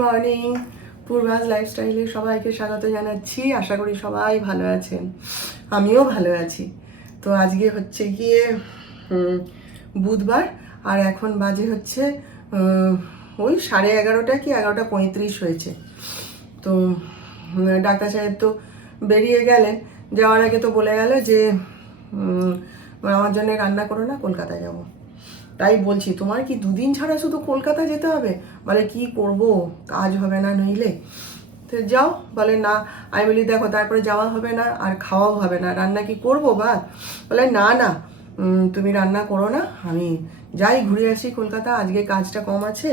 Morning পূর্বাজ লাইফস্টাইলে সবাইকে স্বাগত জানাচ্ছি। আশা করি সবাই ভালো আছেন। আমিও ভালো আছি। তো আজকে হচ্ছে গিয়ে বুধবার, আর এখন বাজে হচ্ছে ওই সাড়ে এগারোটা কি এগারোটা পঁয়ত্রিশ হয়েছে। তো ডাক্তার সাহেব তো বেরিয়ে গেলেন। যাওয়ার আগে তো বলে গেল যে আমার জন্য রান্না করো না কলকাতা যাব। তাই বলছি, তোমার কি দুদিন ছাড়া শুধু কলকাতা যেতে হবে? বলে, কি করব? কাজ হবে না নইলে। তো যাও, বলে, না, আমি বলি, দেখো, তারপরে যাওয়া হবে না, আর খাওয়াও হবে না। রান্না কি করব, ভাত? বলে, না না তুমি রান্না করো না। আমি যাই ঘুরে আসি কলকাতা, আজকে কাজটা কম আছে।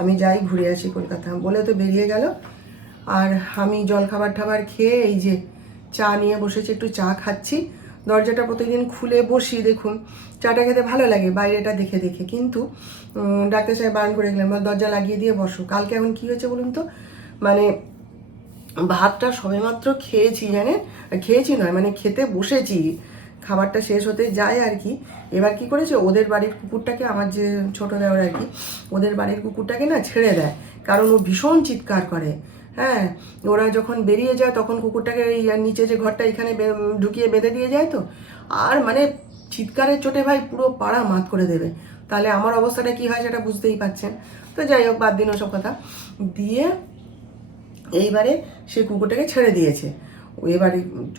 আমি যাই ঘুরে আসি কলকাতা। বলে তো বেরিয়ে গেল। আর আমি জল খাবার টাবার খেয়ে এই যে চা নিয়ে বসেছি, একটু চা খাচ্ছি। দরজাটা প্রতিদিন খুলে বসি দেখুন। চাটা খেতে ভালো লাগে বাইরেটা দেখে দেখে। কিন্তু ডাক্তার সাহেব বারণ করে গেলেন বলে, দরজা লাগিয়ে দিয়ে বসো। কালকে এখন কি হয়েছে বলুন তো? মানে ভাতটা সবেমাত্র খেয়েছি জানেন? খেয়েছি নয় মানে খেতে বসেছি। খাবারটা শেষ হতে যায় আর কি। এবার কি করেছে? ওদের বাড়ির কুকুরটাকে আমার যে ছোট দেওয়ার আর কি ওদের বাড়ির কুকুরটাকে না ছেড়ে দেয়। কারণ ও ভীষণ চিৎকার করে। হ্যাঁ ওরা যখন বেরিয়ে যায় তখন কুকুরটাকে নিচে যে ঘরটা এখানে ঢুকিয়ে বেঁধে দিয়ে যায় তো? আর মানে চিৎকারের চোটে ভাই পুরো পাড়া মাত করে দেবে। তাহলে আমার অবস্থাটা কি হয় সেটা বুঝতেই পাচ্ছেন তো যাই হোক, বাদ দিন ওসব কথা। দিয়ে এইবারে সে কুকুরটাকে ছেড়ে দিয়েছে। এবারে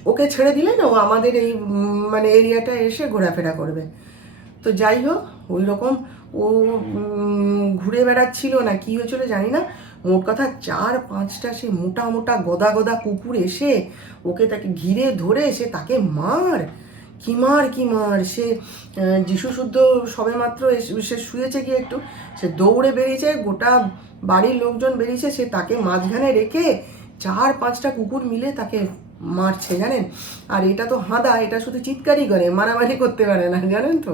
ওকে ছেড়ে দিলে না ও আমাদের এই মানে এরিয়াটা এসে ঘোরাফেরা করবে। তো যাই হোক, ওই রকম ও ঘুরে বেড়াচ্ছিল না, কি হয়েছিল জানি না। মোট কথা চার পাঁচটা সে মোটা মোটা গদা গদা কুকুর এসে ওকে তাকে ঘিরে ধরে সে তাকে মার। কি মার কি মার? সে যিশু শুদ্ধ সবে মাত্র সে শুয়েছে কি একটু। সে দৌড়ে বেরিয়েছে, গোটা বাড়ির লোকজন বেরিয়েছে, সে তাকে মাঝখানে রেখে চার পাঁচটা কুকুর মিলে তাকে মারছে, জানেন? আর এটা তো হাঁদা, এটা শুধু চিৎকারই করে, মারামারি করতে পারে না, জানেন তো?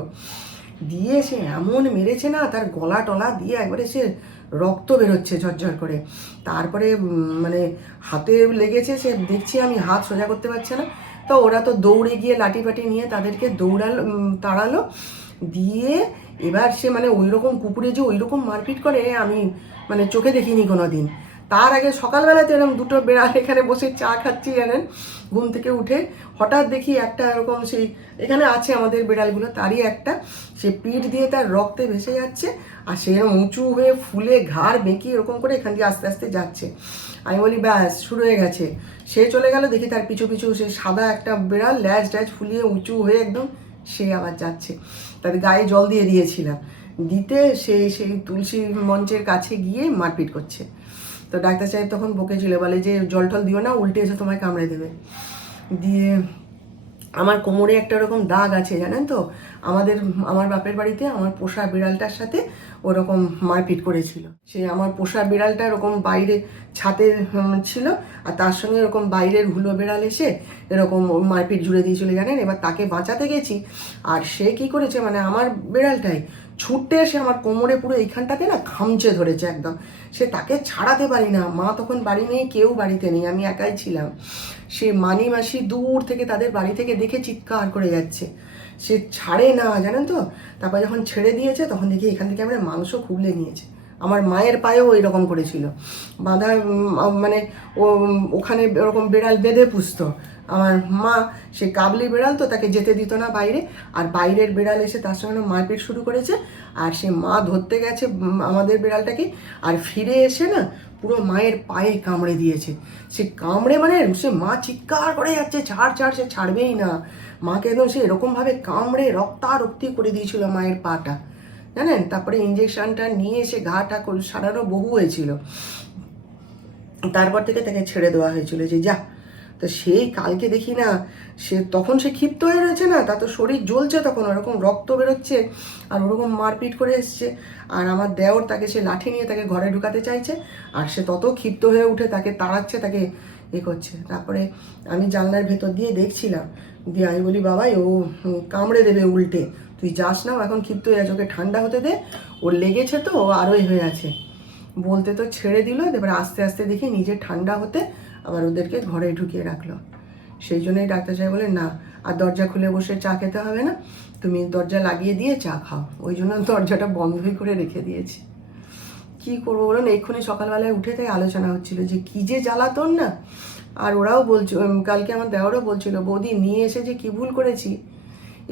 দিয়ে সে এমন মেরেছে না, তার গলা টলা দিয়ে একবারে সে রক্ত বেরোচ্ছে ঝরঝর করে। তারপরে মানে হাতে লেগেছে, সে দেখছি আমি হাত সোজা করতে পারছে না। তো ওরা তো দৌড়ে গিয়ে লাঠি ফাটি নিয়ে তাদেরকে দৌড়াল তাড়ালো। দিয়ে এবার সে মানে ওই রকম কুকুরে যে ওই রকম মারপিট করে, আমি মানে চোখে দেখিনি কোনো দিন তার আগে সকালবেলাতে এরকম দুটো বেড়াল এখানে বসে চা খাচ্ছি, জানেন? ঘুম থেকে উঠে হঠাৎ দেখি একটা এরকম সেই এখানে আছে আমাদের বিড়ালগুলো, তারই একটা। সে পিঠ দিয়ে তার রক্তে ভেসে যাচ্ছে আর সে এরকম উঁচু হয়ে ফুলে ঘাড় বেঁকিয়ে এরকম করে এখান দিয়ে আস্তে আস্তে যাচ্ছে। আমি বলি, ব্যাস, শুরু হয়ে গেছে। সে চলে গেল, দেখি তার পিছু পিছু সে সাদা একটা বিড়াল, ল্যাজ ট্যাজ ফুলিয়ে উঁচু হয়ে একদম সে আবার যাচ্ছে। তার গায়ে জল দিয়ে দিয়েছিলাম। দিতে সে সেই তুলসী মঞ্চের কাছে গিয়ে মারপিট করছে। তো ডাক্তার সাহেব তখন বকেছিল বলে যে, জল টল দিও না, উল্টে এসে তোমায় কামড়ে দেবে। দিয়ে আমার কোমরে একটা ওরকম দাগ আছে, জানেন তো? আমাদের, আমার বাপের বাড়িতে আমার পোষা বিড়ালটার সাথে ওরকম মারপিট করেছিল। সে আমার পোষা বিড়ালটা এরকম বাইরে ছাতে ছিল আর তার সঙ্গে এরকম বাইরের হুলো বিড়াল এসে এরকম মারপিট জুড়ে দিয়েছিল জানেন? এবার তাকে বাঁচাতে গেছি। আর সে কি করেছে মানে আমার বিড়ালটাই ছুটতে এসে আমার কোমরে পুরো এইখানটাতে না খামচে ধরেছে একদম। সে তাকে ছাড়াতে পারি না। মা তখন বাড়ি নেই, কেউ বাড়িতে নেই, আমি একাই ছিলাম। সে মানি মাসি দূর থেকে তাদের বাড়ি থেকে দেখে চিৎকার করে যাচ্ছে। সে ছাড়ে না, জানেন তো? তারপর যখন ছেড়ে দিয়েছে, তখন দেখি এখান থেকে আমরা মাংস খুবলে নিয়েছে। আমার মায়ের পায়েও এরকম করেছিল। বাঁধা মানে ও, ওখানে ওরকম বেড়াল বেঁধে পুষতো। আমার মা, সে কাবলি বেড়াল তো, তাকে যেতে দিত না বাইরে। আর বাইরের বেড়াল এসে তার সঙ্গে মারপিট শুরু করেছে। আর সে মা ধরতে গেছে আমাদের বেড়ালটাকে। আর ফিরে এসে না, পুরো মায়ের পায়ে কামড়ে দিয়েছে। সে কামড়ে মানে সে মা চিৎকার করে যাচ্ছে, ছাড় ছাড়, সে ছাড়বেই না। মাকে একদম সে এরকমভাবে কামড়ে রক্তারক্তি করে দিয়েছিল মায়ের পাটা। জানেন? তারপরে ইঞ্জেকশনটা নিয়ে এসে ঘাটা সারানো বহু হয়েছিল। তারপর থেকে তাকে ছেড়ে দেওয়া হয়েছিল যে, যা। তো সেই কালকে দেখি না, সে তখন সে ক্ষিপ্ত হয়ে রয়েছে না তা তো শরীর জ্বলছে তখন, ওরকম রক্ত বেরোচ্ছে আর ওরকম মারপিট করে এসছে। আর আমার দেওর তাকে সে লাঠি নিয়ে তাকে ঘরে ঢুকাতে চাইছে, আর সে তত ক্ষিপ্ত হয়ে উঠে তাকে তাড়াচ্ছে, তাকে এ করছে। তারপরে আমি জানলার ভেতর দিয়ে দেখছিলাম, দিয়ে আমি বলি, বাবাই, ও কামড়ে দেবে উল্টে। তুই যাস না এখন ক্ষিপ্ত হয়ে আছে, ওকে ঠান্ডা হতে দে। ওর লেগেছে তো, ও আরোই হয়ে আছে। বলতে তো ছেড়ে দিল, এবার আস্তে আস্তে দেখি নিজে ঠান্ডা হতে আবার ওদেরকে ঘরে ঢুকিয়ে রাখল। সেই জন্যই ডাক্তার সাহেব বলে, না, আর দরজা খুলে বসে চা খেতে হবে না। তুমি দরজা লাগিয়ে দিয়ে চা খাও। ওই জন্য দরজাটা বন্ধই করে রেখে দিয়েছি। কি করব বলুন? এক্ষুনি সকালবেলায় উঠে তাই আলোচনা হচ্ছিল যে কি যে জ্বালাতন না? আর ওরাও বলছিল কালকে আমার দেওয়ারও বলছিল, বৌদি, নিয়ে এসে যে কি ভুল করেছি?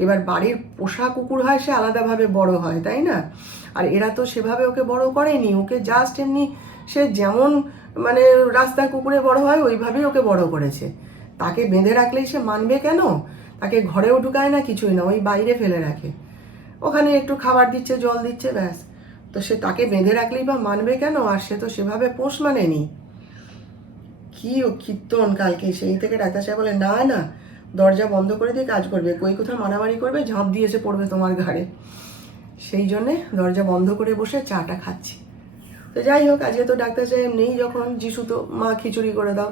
এবার বাড়ির পোষা কুকুর হয় সে আলাদাভাবে বড় হয়, তাই না? আর এরা তো সেভাবে ওকে বড় করেনি, ওকে জাস্ট এমনি সে যেমন মানে রাস্তার কুকুরে বড় হয়, ওইভাবেই ওকে বড় করেছে। তাকে বেঁধে রাখলেই সে মানবে কেন? তাকে ঘরেও ঢুকায় না কিছুই না, ওই বাইরে ফেলে রাখে। ওখানে একটু খাবার দিচ্ছে, জল দিচ্ছে, ব্যাস। তো সে তাকে বেঁধে রাখলেই বা মানবে কেন? আর সে তো সেভাবে পোষ মানেনি। কি কীর্তন কালকে? সেই থেকে ডাক্তার সাহেব বলে না না, দরজা বন্ধ করে দিয়ে কাজ করবে। কই কোথাও মারামারি করবে, ঝাঁপ দিয়ে এসে পড়বে তোমার ঘাড়ে। সেই জন্যে দরজা বন্ধ করে বসে চাটা খাচ্ছি। তো যাই হোক, আজকে তো ডাক্তার সাহেব নেই যখন, যিশু তো, মা খিচুড়ি করে দাও।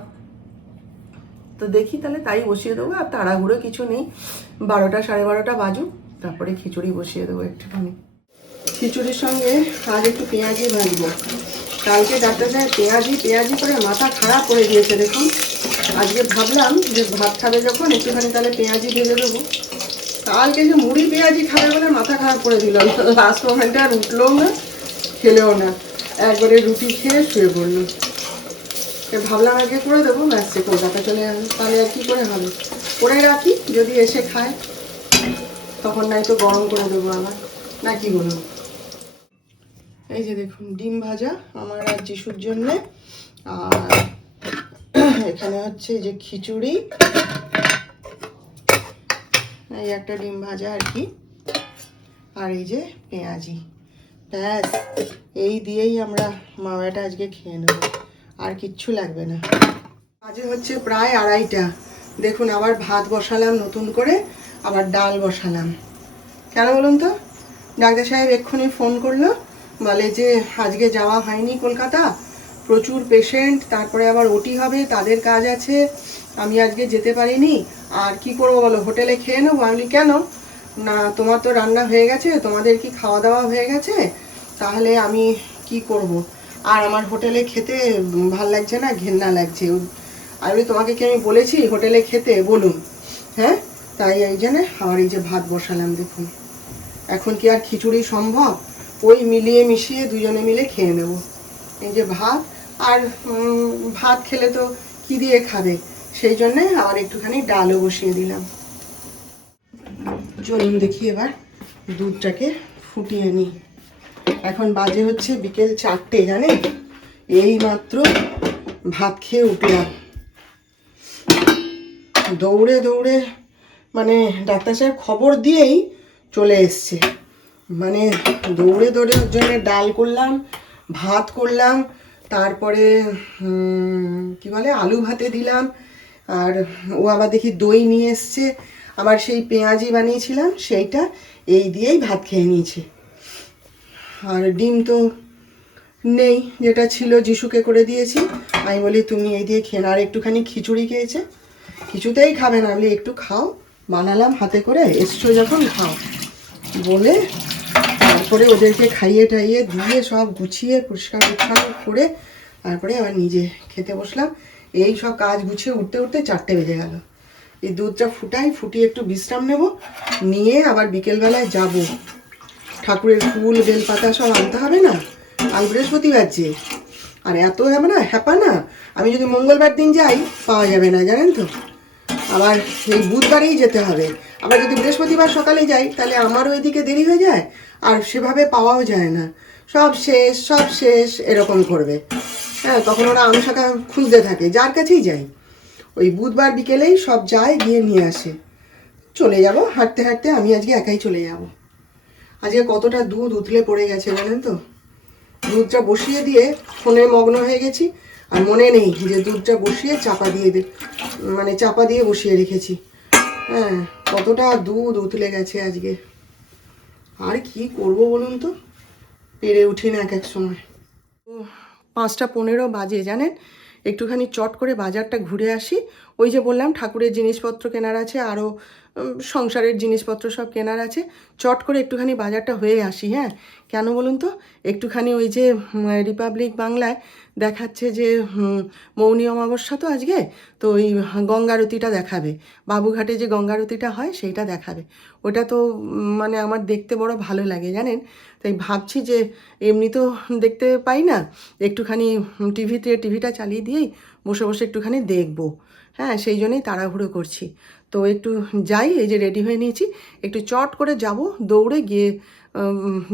তো দেখি তাহলে তাই বসিয়ে দেবো, আর তাড়াহুড়ো কিছু নেই। বারোটা সাড়ে বারোটা বাজুক, তারপরে খিচুড়ি বসিয়ে দেবো একটুখানি। খিচুড়ির সঙ্গে আজ একটু পেঁয়াজি ভাজবো। কালকে ডাক্তার সাহেব পেঁয়াজি পেঁয়াজি করে মাথা খারাপ করে দিয়েছে, দেখুন। আজকে ভাবলাম যে ভাত খাবে যখন, একটুখানি তাহলে পেঁয়াজি ভেজে দেবো। কালকে যে মুড়ি পেঁয়াজি খাবে বলে মাথা খারাপ করে দিল লাস্ট মোমেন্টে আর উঠলোও না, খেলেও না। একবারে রুটি খেয়ে শুয়ে পড়ল। ভাবলাম আগে করে দেবো, ব্যাস সে কলকাতা চলে যাবে তাহলে আর কি করে হবে? করে রাখি, যদি এসে খায়, তখন নাই তো গরম করে দেবো আবার। না, কি বলব এই যে দেখুন, ডিম ভাজা আমার আর যিশুর জন্যে। আর এখানে হচ্ছে যে খিচুড়ি। এই একটা ডিম ভাজা আর কি। আর এই যে পেঁয়াজি। ব্যাস, এই দিয়েই আমরা মাওয়াটা আজকে খেয়ে নেব। আর কিচ্ছু লাগবে না। আজকে হচ্ছে প্রায় আড়াইটা। দেখুন, আবার ভাত বসালাম নতুন করে, আবার ডাল বসালাম। কেন বলুন তো? ডাক্তার সাহেব এক্ষুনি ফোন করল, বলে যে আজকে যাওয়া হয়নি কলকাতা, প্রচুর পেশেন্ট তারপরে আবার ওটি হবে, তাদের কাজ আছে, আমি আজকে যেতে পারিনি, আর কি করব বলো, হোটেলে খেয়ে নেব? আমি কেন? না, তোমার তো রান্না হয়ে গেছে, তোমাদের কি খাওয়া দাওয়া হয়ে গেছে? তাহলে আমি কি করব? আর আমার হোটেলে খেতে ভালো লাগছে না, ঘেন্না লাগছে। আমি তোমাকে কি আমি বলেছি? হোটেলে খেতে, বলুন। হ্যাঁ? তাই এই জন্য আবার এই যে ভাত বসালাম, দেখুন। এখন কি আর খিচুড়ি সম্ভব? ওই মিলিয়ে মিশিয়ে দুজনে মিলে খেয়ে নেব। এই যে ভাত, আর ভাত খেলে তো কি দিয়ে খাবে? সেই জন্যে আবার একটুখানি ডালও বসিয়ে দিলাম। চলুন দেখি এবার দুধটাকে ফুটিয়ে নিই। এখন বাজে হচ্ছে বিকেল চারটে, জানেন? এই মাত্র ভাত খেয়ে উঠলাম। দৌড়ে দৌড়ে মানে ডাক্তার সাহেব খবর দিয়েই চলে এসছে। মানে দৌড়ে দৌড়ে ওর জন্য ডাল করলাম, ভাত করলাম, তারপরে কি বলে, আলু ভাতে দিলাম, আর ও আবার দেখি দই নিয়ে এসছে, আবার সেই পেঁয়াজি বানিয়েছিলাম, সেইটা এই দিয়েই ভাত খেয়ে নিয়েছে। আর ডিম তো নেই, যেটা ছিল যিশুকে করে দিয়েছি। আমি বলি, তুমি এই দিয়ে খেয়ে আর একটুখানি খিচুড়ি খেয়েছে, কিছুতেই খাবে না। বলি, একটু খাও। বানালাম হাতে করে, এসছো যখন, খাও। বলে তারপরে ওদেরকে খাইয়ে টাইয়ে দিয়ে সব গুছিয়ে পরিষ্কার পরিচ্ছন্ন করে তারপরে আবার নিজে খেতে বসলাম। এই সব কাজ গুছিয়ে উঠতে উঠতে চারটে বেজে গেল। এই দুধটা ফুটাই, ফুটিয়ে একটু বিশ্রাম নেব। নিয়ে আবার বিকেলবেলায় যাব। ঠাকুরের ফুল, বেলপাতা সব আনতে হবে না? কাল বৃহস্পতিবার যে। আর এত হবে না হ্যাপা না? আমি যদি মঙ্গলবার দিন যাই, পাওয়া যাবে না, জানেন তো? আবার সেই বুধবারেই যেতে হবে। আবার যদি বৃহস্পতিবার সকালে যাই, তাহলে আমারও এদিকে দেরি হয়ে যায়, আর সেভাবে পাওয়াও যায় না। সব শেষ সব শেষ, এরকম করবে। হ্যাঁ তখন ওরা আম শাখা খুঁজতে থাকে, যার কাছেই যাই। ওই বুধবার বিকেলেই সব যায়, গিয়ে নিয়ে আসে। চলে যাব, হাঁটতে হাঁটতে আমি আজকে একাই চলে যাব। আজকে কতটা দুধ উতলে পড়ে গেছে জানেন তো? দুধটা বসিয়ে দিয়ে ফোনে মগ্ন হয়ে গেছি। আর মনে নেই যে দুধটা বসিয়ে চাপা দিয়ে মানে চাপা দিয়ে বসিয়ে রেখেছি। হ্যাঁ কতটা দুধ উতলে গেছে আজকে। আর কি করব বলুন তো? পেরে উঠি না এক এক সময়। পাঁচটা পনেরো বাজে, জানেন? একটুখানি চট করে বাজারটা ঘুরে আসি। ওই যে বললাম, ঠাকুরের জিনিসপত্র কেনার আছে আরও সংসারের জিনিসপত্র সব কেনার আছে। চট করে একটুখানি বাজারটা হয়ে আসি হ্যাঁ? কেন বলুন তো? একটুখানি ওই যে রিপাবলিক বাংলায় দেখাচ্ছে যে মৌনী অমাবস্যা তো আজকে, তো ওই গঙ্গারতিটা দেখাবে। বাবুঘাটে যে গঙ্গারতিটা হয়, সেইটা দেখাবে। ওটা তো মানে আমার দেখতে বড় ভালো লাগে, জানেন? তাই ভাবছি যে, এমনি তো দেখতে পাই না, একটুখানি টিভিতে, টিভিটা চালিয়ে দিয়েই বসে বসে একটুখানি দেখব। হ্যাঁ সেই জন্যই তাড়াহুড়ো করছি। তো একটু যাই, এই যে রেডি হয়ে নিয়েছি। একটু চট করে যাব, দৌড়ে গিয়ে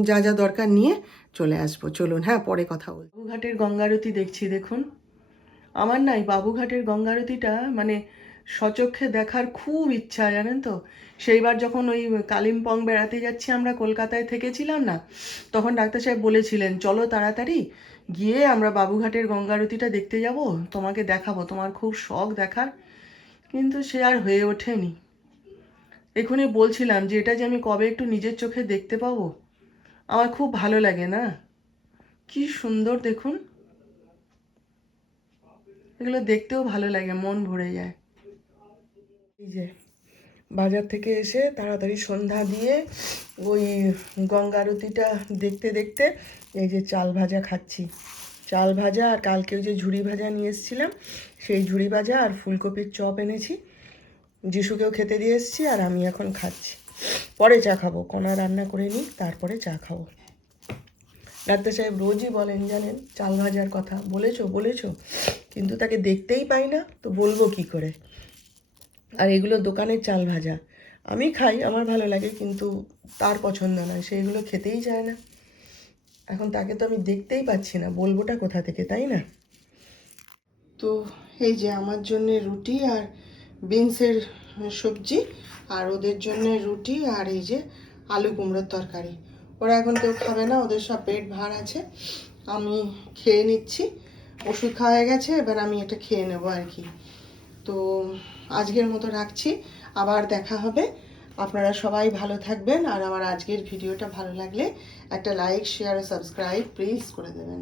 যা যা দরকার নিয়ে চলে আসব। চলুন হ্যাঁ পরে কথা বল বাবুঘাটের গঙ্গারতি দেখছি, দেখুন। আমার নাই, বাবুঘাটের গঙ্গারতিটা মানে সচক্ষে দেখার খুব ইচ্ছা, জানেন তো? সেইবার যখন ওই কালিম্পং বেড়াতে যাচ্ছি আমরা, কলকাতায় থেকেছিলাম না, তখন ডাক্তার সাহেব বলেছিলেন, চলো তাড়াতাড়ি গিয়ে আমরা বাবুঘাটের গঙ্গারতিটা দেখতে যাব। তোমাকে দেখাবো। তোমার খুব শখ দেখার। কিন্তু সে আর হয়ে ওঠেনি। এখনই বলছিলাম যে, এটা যে আমি কবে একটু নিজের চোখে দেখতে পাবো? আমার খুব ভালো লাগে, না? কি সুন্দর, দেখুন। এগুলো দেখতেও ভালো লাগে, মন ভরে যায়। এই যে বাজার থেকে এসে তাড়াতাড়ি সন্ধ্যা দিয়ে ওই গঙ্গা আরতিটা দেখতে দেখতে এই যে চাল ভাজা খাচ্ছি। চাল ভাজা আর কালকে ওই যে ঝুড়ি ভাজা নিয়ে এসেছিলাম, সেই ঝুড়ি ভাজা আর ফুলকপির চপ এনেছি। যিশুকেও খেতে দিয়ে এসেছি আর আমি এখন খাচ্ছি। পরে চা খাব, কণা রান্না করে নিই, তারপরে চা খাব। ডাক্তার সাহেব রোজই বলেন, জানেন, চাল ভাজার কথা। বলেছ বলেছ, কিন্তু তাকে দেখতেই পাই না, তো বলব কি করে? আর এগুলো দোকানের চাল ভাজা। আমি খাই, আমার ভালো লাগে, কিন্তু তার পছন্দ নয় সেইগুলো খেতেই চায় না। এখন তাকে তো আমি দেখতেই পাচ্ছি না, বলবোটা কোথা থেকে, তাই না? তো এই যে আমার জন্য রুটি আর বিনসের সবজি, আর ওদের জন্য রুটি আর এই যে আলু কুমড়োর তরকারি। ওরা এখন কেউ খাবে না, ওদের সব পেট ভার আছে। আমি খেয়ে নিচ্ছি, ওষুধ খাওয়া গেছে, এবার আমি এটা খেয়ে নেব আর কি। তো আজকের মতো রাখছি। আবার দেখা হবে। আপনারা সবাই ভালো থাকবেন আর আমার আজকের ভিডিওটা ভালো লাগলে একটা লাইক শেয়ার সাবস্ক্রাইব প্লিজ করে দেবেন।